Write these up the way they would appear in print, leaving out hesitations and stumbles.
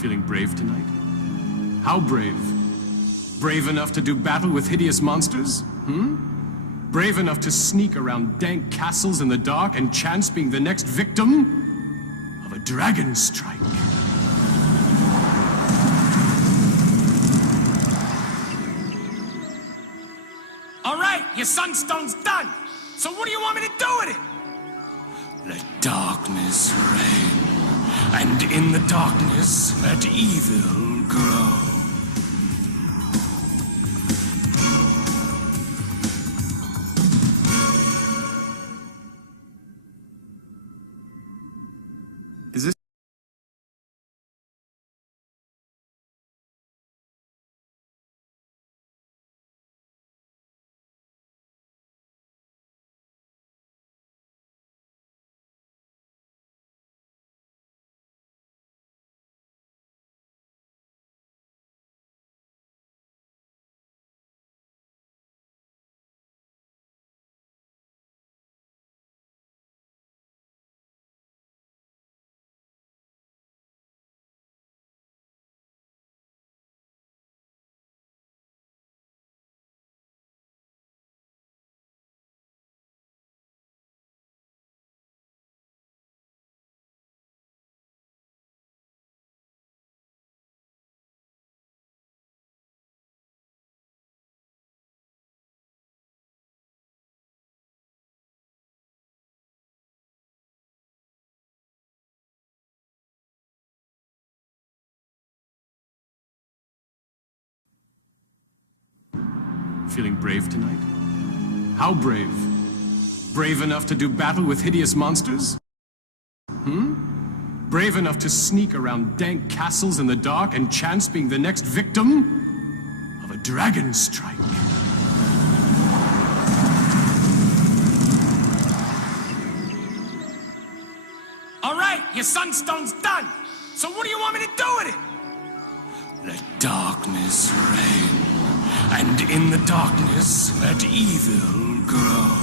Feeling brave tonight? How brave? Brave enough to do battle with hideous monsters? Brave enough to sneak around dank castles in the dark and chance being the next victim of a dragon strike? All right, your sunstone's done. So what do you want me to do with it? Let darkness reign, and in the darkness let evil grow. Is this... Feeling brave tonight? How brave? Brave enough to do battle with hideous monsters? Brave enough to sneak around dank castles in the dark and chance being the next victim of a dragon strike? All right, your sunstone's done. So what do you want me to do with it? Let darkness reign, and in the darkness let evil grow.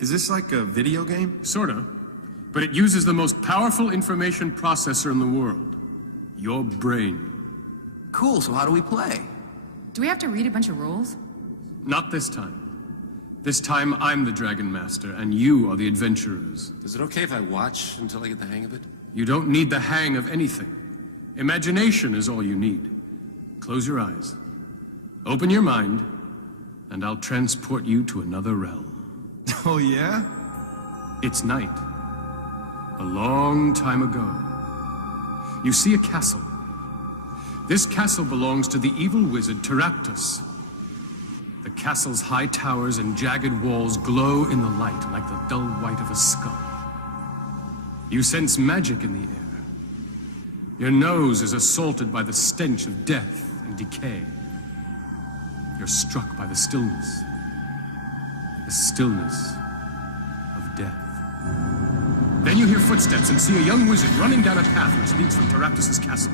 Is this like a video game? Sorta. But it uses the most powerful information processor in the world. Your brain. Cool, so how do we play? Do we have to read a bunch of rules? Not this time. This time I'm the Dragon Master, and you are the adventurers. Is it okay if I watch until I get the hang of it? You don't need the hang of anything. Imagination is all you need. Close your eyes. Open your mind, and I'll transport you to another realm. Oh, yeah? It's night. A long time ago. You see a castle. This castle belongs to the evil wizard Teraptus. The castle's high towers and jagged walls glow in the light like the dull white of a skull. You sense magic in the air. Your nose is assaulted by the stench of death and decay. You're struck by the stillness. The stillness of death. Then you hear footsteps and see a young wizard running down a path which leads from Teraptus' castle.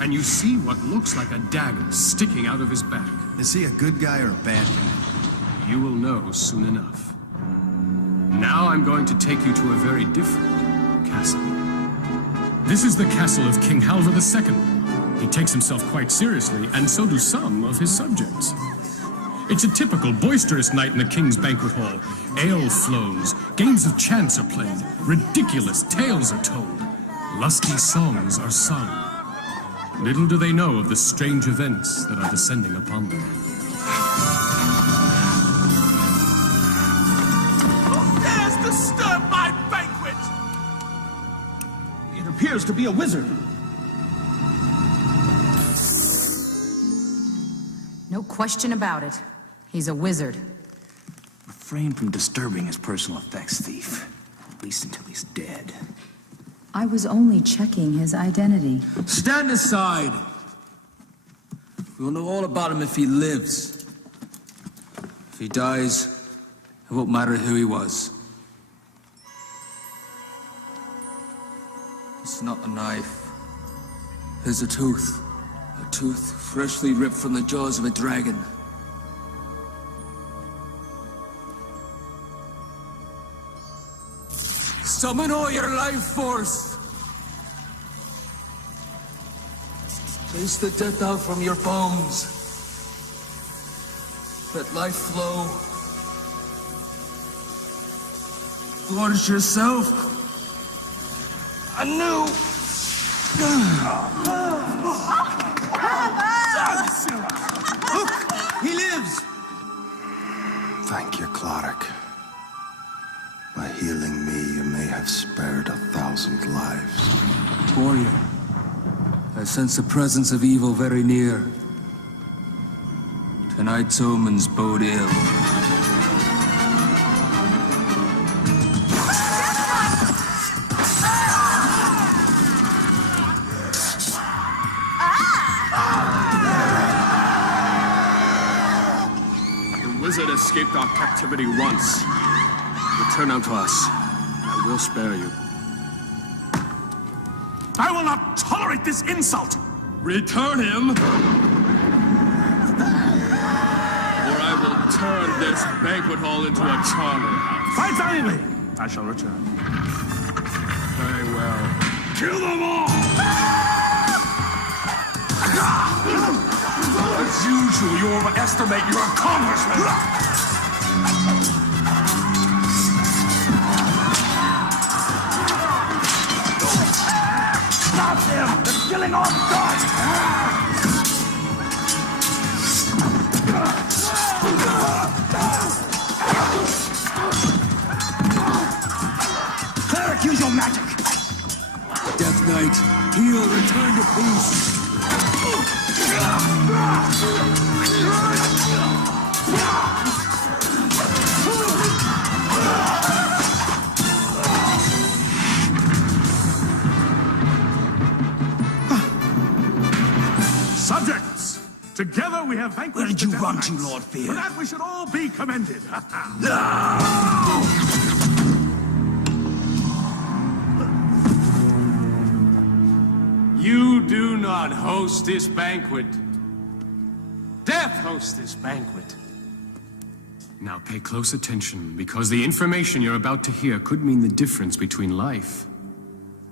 And you see what looks like a dagger sticking out of his back. Is he a good guy or a bad guy? You will know soon enough. Now I'm going to take you to a very different castle. This is the castle of King Halvar II. He takes himself quite seriously, and so do some of his subjects. It's a typical boisterous night in the king's banquet hall. Ale flows, games of chance are played, ridiculous tales are told, lusty songs are sung. Little do they know of the strange events that are descending upon them. Who dares disturb my banquet? It appears to be a wizard. No question about it. He's a wizard. Refrain from disturbing his personal effects, thief. At least until he's dead. I was only checking his identity. Stand aside! We'll know all about him if he lives. If he dies, it won't matter who he was. It's not a knife. It's a tooth. A tooth freshly ripped from the jaws of a dragon. Summon all your life force! Chase the death out from your bones. Let life flow. Forge yourself anew. Look, he lives. Thank you, Clark. By healing me, you may have spared 1,000 lives. Warrior, I sense the presence of evil very near. Tonight's omens bode ill. The wizard escaped our captivity once. Return unto us. I will spare you. I will not tolerate this insult! Return him! Or I will turn this banquet hall into a charnel house. Fight valiantly! I shall return. Very well. Kill them all! As usual, you overestimate your accomplishment! Stop them! They're killing our guards! Cleric, use your magic! Death Knight, heal, return to peace. Subjects, together we have vanquished. Where did you the Death run to, Knights. Lord Fear? For that we should all be commended. You do not host this banquet. Death hosts this banquet. Now pay close attention, because the information you're about to hear could mean the difference between life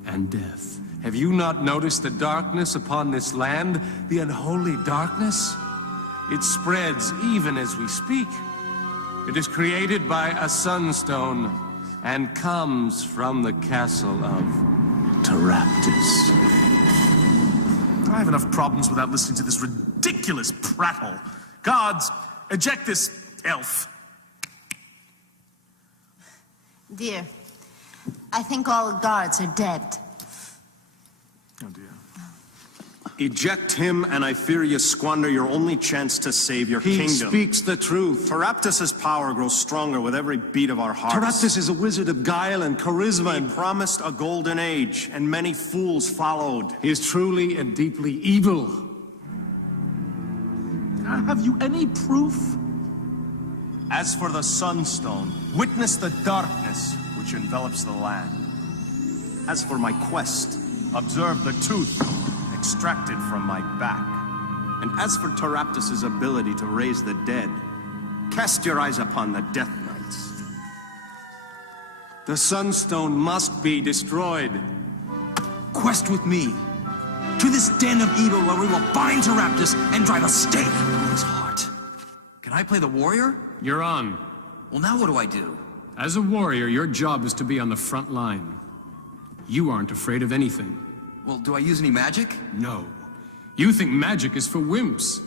and death. Have you not noticed the darkness upon this land? The unholy darkness? It spreads even as we speak. It is created by a sunstone and comes from the castle of Taraptus. I have enough problems without listening to this ridiculous prattle. Guards, eject this elf. Dear, I think all the guards are dead. Oh dear. Eject him, and I fear you squander your only chance to save your He kingdom. speaks the truth. Taraptus' power grows stronger with every beat of our hearts. Taraptus is a wizard of guile and charisma, He and promised a golden age, and many fools followed. he is truly and deeply evil. Have you any proof? As for the Sunstone, witness the darkness which envelops the land. As for my quest, observe the tooth extracted from my back. And as for Taraptus' ability to raise the dead, cast your eyes upon the Death Knights. The Sunstone must be destroyed. Quest with me. To this den of evil where we will bind Taraptus and drive a stake through his heart. Can I play the warrior? You're on. Well, now what do I do? As a warrior, your job is to be on the front line. You aren't afraid of anything. Well, do I use any magic? No. You think magic is for wimps.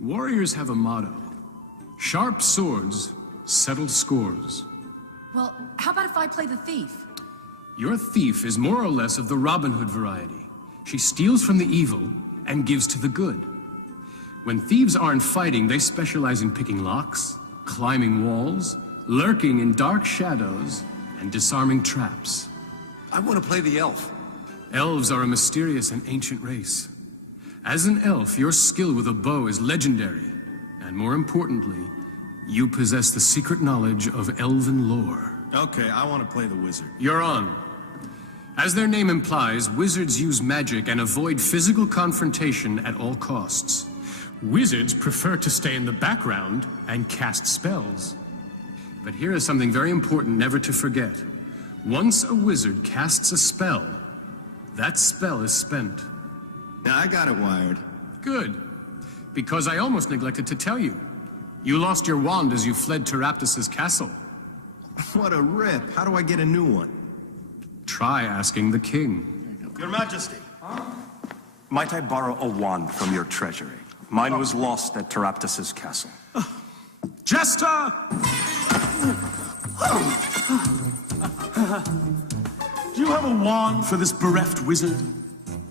Warriors have a motto. Sharp swords settle scores. Well, how about if I play the thief? Your thief is more or less of the Robin Hood variety. She steals from the evil and gives to the good. When thieves aren't fighting, they specialize in picking locks, climbing walls, lurking in dark shadows, and disarming traps. I want to play the elf. Elves are a mysterious and ancient race. As an elf, your skill with a bow is legendary. And more importantly, you possess the secret knowledge of elven lore. Okay, I want to play the wizard. You're on. As their name implies, wizards use magic and avoid physical confrontation at all costs. Wizards prefer to stay in the background and cast spells. But here is something very important never to forget. Once a wizard casts a spell, that spell is spent. Yeah, I got it wired. Good. Because I almost neglected to tell you. You lost your wand as you fled Teraptus's castle. What a rip. How do I get a new one? Try asking the king. Your Majesty. Might I borrow a wand from your treasury? Mine was lost at Teraptus's castle. Jester! Do you have a wand for this bereft wizard?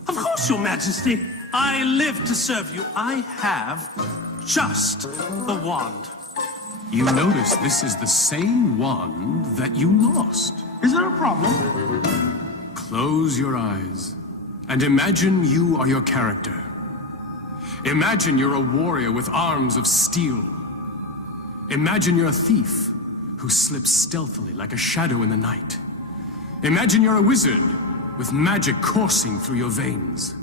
Of course, Your Majesty. I live to serve you. I have just the wand. You notice this is the same wand that you lost. Is there a problem? Close your eyes and imagine you are your character. Imagine you're a warrior with arms of steel. Imagine you're a thief who slips stealthily like a shadow in the night. Imagine you're a wizard with magic coursing through your veins.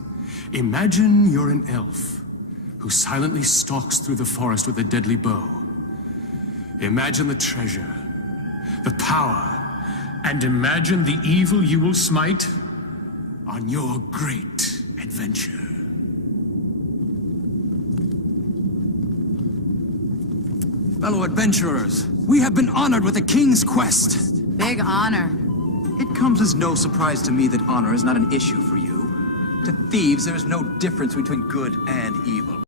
Imagine you're an elf who silently stalks through the forest with a deadly bow. Imagine the treasure, the power, and imagine the evil you will smite on your great adventure. Fellow adventurers, we have been honored with the King's quest. Big honor. It comes as no surprise to me that honor is not an issue for you. To thieves, there is no difference between good and evil.